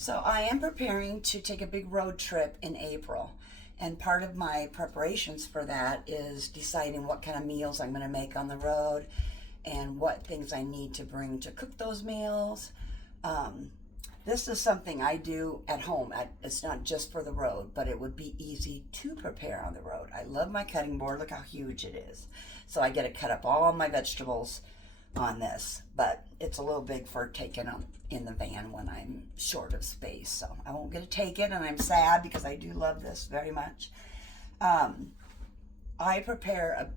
So I am preparing to take a big road trip in April. And part of my preparations for that is deciding what kind of meals I'm going to make on the road and what things I need to bring to cook those meals. This is something I do at home. It's not just for the road, but it would be easy to prepare on the road. I love my cutting board. Look how huge it is. So I get to cut up all my vegetables on this, but it's a little big for taking them in the van when I'm short of space. So I won't get to take it, and I'm sad because I do love this very much. I prepare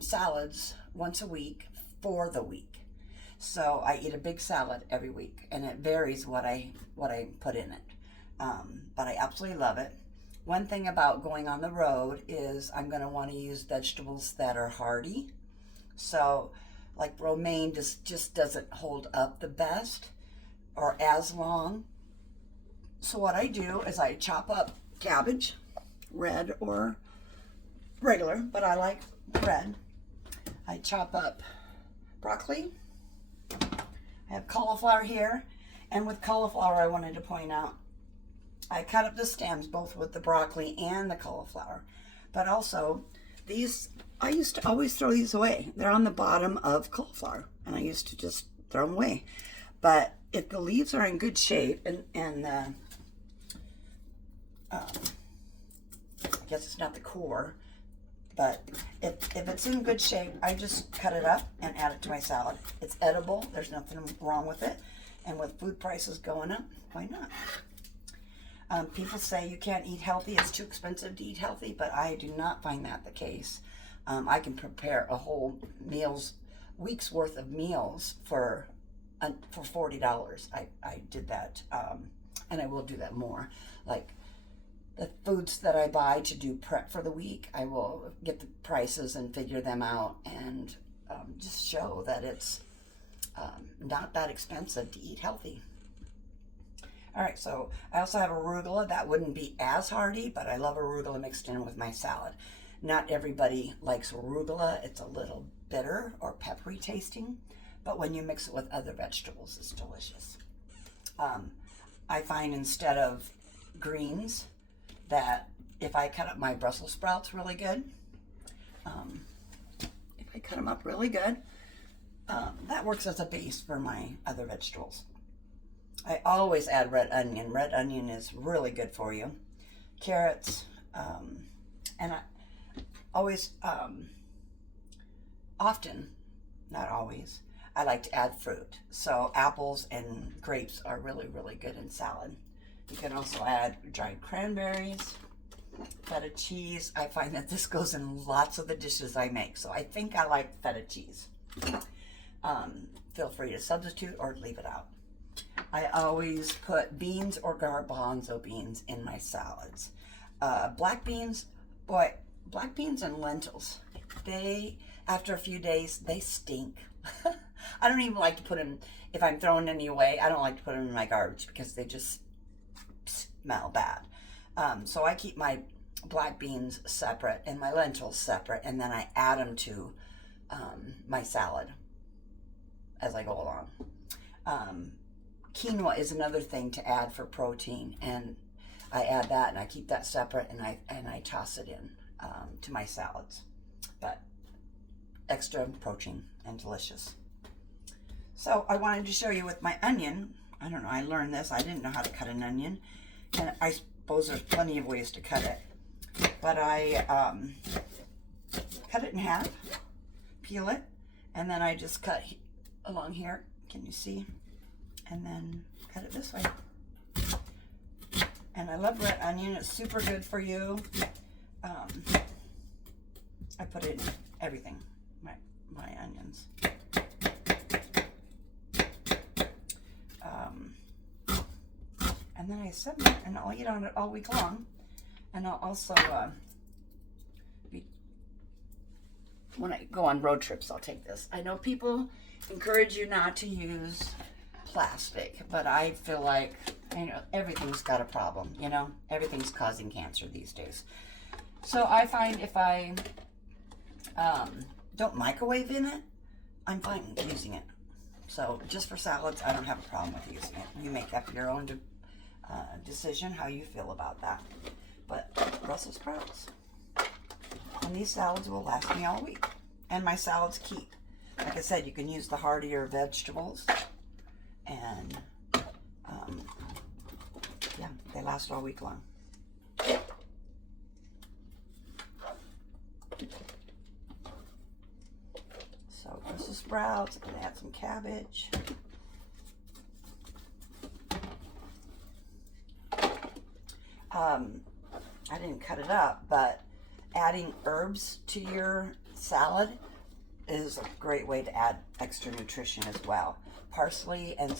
salads once a week for the week. So I eat a big salad every week, and it varies what I put in it. But I absolutely love it. One thing about going on the road is I'm going to want to use vegetables that are hardy. So like romaine just doesn't hold up the best or as long. So what I do is I chop up cabbage, red or regular, but I like red. I chop up broccoli. I have cauliflower here, and with cauliflower I wanted to point out I cut up the stems both with the broccoli and the cauliflower, but also these, I used to always throw these away. They're on the bottom of cauliflower, and I used to just throw them away. But if the leaves are in good shape, and I guess it's not the core, but if it's in good shape, I just cut it up and add it to my salad. It's edible. There's nothing wrong with it. And with food prices going up, why not? People say you can't eat healthy. It's too expensive to eat healthy, but I do not find that the case. I can prepare a whole week's worth of meals for $40. I did that, and I will do that more. Like the foods that I buy to do prep for the week, I will get the prices and figure them out, and just show that it's not that expensive to eat healthy. All right, so I also have arugula. That wouldn't be as hardy, but I love arugula mixed in with my salad. Not everybody likes arugula. It's a little bitter or peppery tasting, but when you mix it with other vegetables, it's delicious. I find instead of greens that if I cut up my Brussels sprouts really good, if I cut them up really good, that works as a base for my other vegetables. I always add red onion. Red onion is really good for you. Carrots, and I always, often, not always, I like to add fruit. So apples and grapes are really, really good in salad. You can also add dried cranberries, feta cheese. I find that this goes in lots of the dishes I make. So I think I like feta cheese. Feel free to substitute or leave it out. I always put beans or garbanzo beans in my salads. Black beans and lentils, after a few days, they stink. I don't even like to put them, if I'm throwing any away, I don't like to put them in my garbage because they just smell bad. So I keep my black beans separate and my lentils separate, and then I add them to my salad as I go along. Quinoa is another thing to add for protein, and I add that and I keep that separate, and I toss it in to my salads. But extra protein and delicious. So I wanted to show you with my onion. I don't know, I learned this. I didn't know how to cut an onion, and I suppose there's plenty of ways to cut it. But I cut it in half, peel it, and then I just cut along here. Can you see? And then cut it this way. And I love red onion. It's super good for you. I put it in everything, my onions. And then I set it, and I'll eat on it all week long. And I'll also, when I go on road trips, I'll take this. I know people encourage you not to use plastic, but I feel like, everything's got a problem, everything's causing cancer these days. So I find if I don't microwave in it, I'm fine using it. So just for salads, I don't have a problem with using it. You make up your own decision how you feel about that. But Brussels sprouts. And these salads will last me all week. And my salads keep. Like I said, you can use the heartier vegetables. And yeah, they last all week long. So Brussels sprouts, and add some cabbage. I didn't cut it up, but adding herbs to your salad is a great way to add extra nutrition as well. Parsley and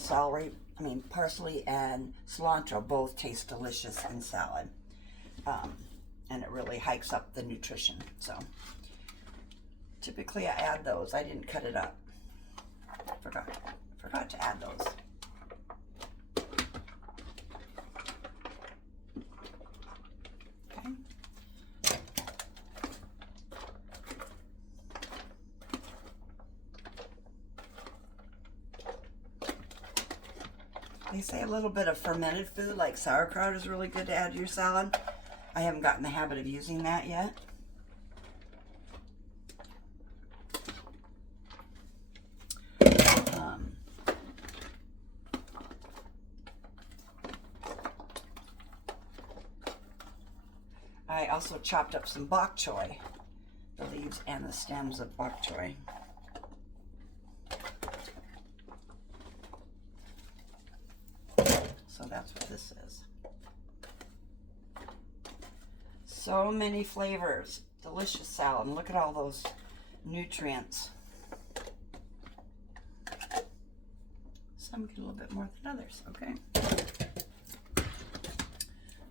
cilantro both taste delicious in salad. And it really hikes up the nutrition. So typically I add those. I didn't cut it up. Forgot to add those. They say a little bit of fermented food like sauerkraut is really good to add to your salad. I haven't gotten the habit of using that yet. I also chopped up some bok choy, the leaves and the stems of bok choy. So that's what this is. So many flavors. Delicious salad. And look at all those nutrients. Some get a little bit more than others. Okay. I'm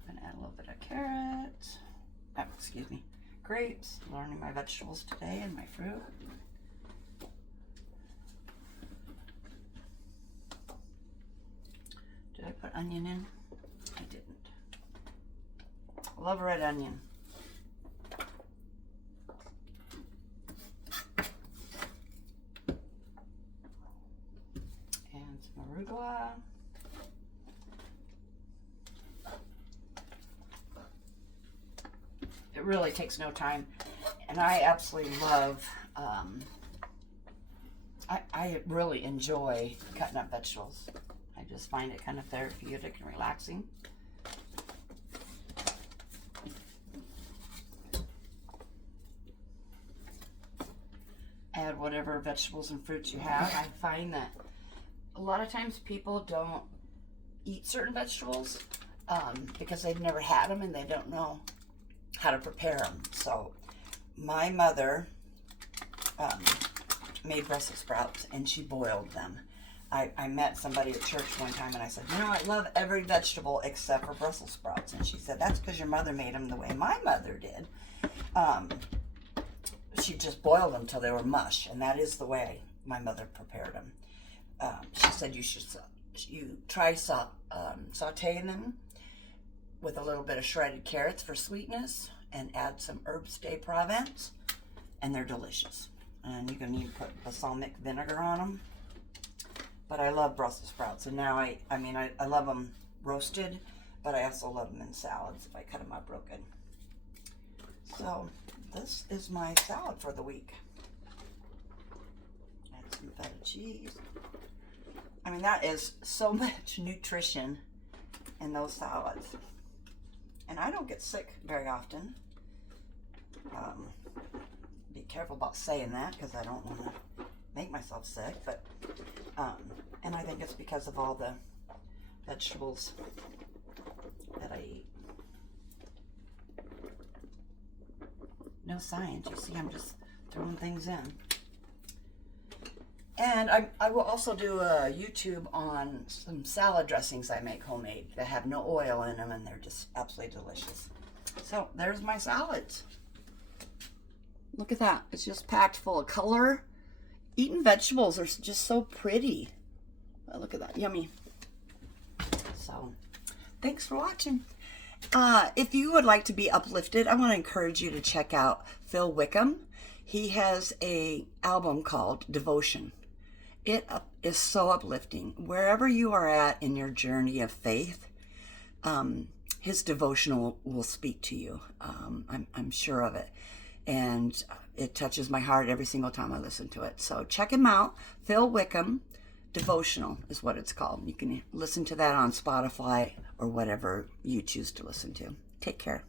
going to add a little bit of carrots. Oh, excuse me. Grapes. Learning my vegetables today and my fruit. Did I put onion in? I didn't. I love red onion. And some arugula. It really takes no time. And I absolutely love, I really enjoy cutting up vegetables. I just find it kind of therapeutic and relaxing. Add whatever vegetables and fruits you have. I find that a lot of times people don't eat certain vegetables because they've never had them and they don't know how to prepare them. So my mother made Brussels sprouts and she boiled them. I met somebody at church one time and I said, you know, I love every vegetable except for Brussels sprouts. And she said, that's because your mother made them the way my mother did. She just boiled them till they were mush, and that is the way my mother prepared them. She said you try sauteing them with a little bit of shredded carrots for sweetness and add some herbes de Provence, and they're delicious. And you can even put balsamic vinegar on them. But I love Brussels sprouts, and now I love them roasted, but I also love them in salads if I cut them up real good. So this is my salad for the week. Add some feta cheese. I mean, that is so much nutrition in those salads. And I don't get sick very often. Be careful about saying that because I don't want to make myself sick, but and I think it's because of all the vegetables that I eat. No science, you see, I'm just throwing things in. And I will also do a YouTube on some salad dressings I make homemade that have no oil in them, and they're just absolutely delicious. So there's my salads. Look at that. It's just packed full of color. Eating vegetables are just so pretty. Oh, look at that. Yummy. So thanks for watching. If you would like to be uplifted, I want to encourage you to check out Phil Wickham. He has an album called Devotion. It is so uplifting. Wherever you are at in your journey of faith, his devotional will speak to you. I'm sure of it. And it touches my heart every single time I listen to it. So check him out. Phil Wickham Devotional is what it's called. You can listen to that on Spotify or whatever you choose to listen to. Take care.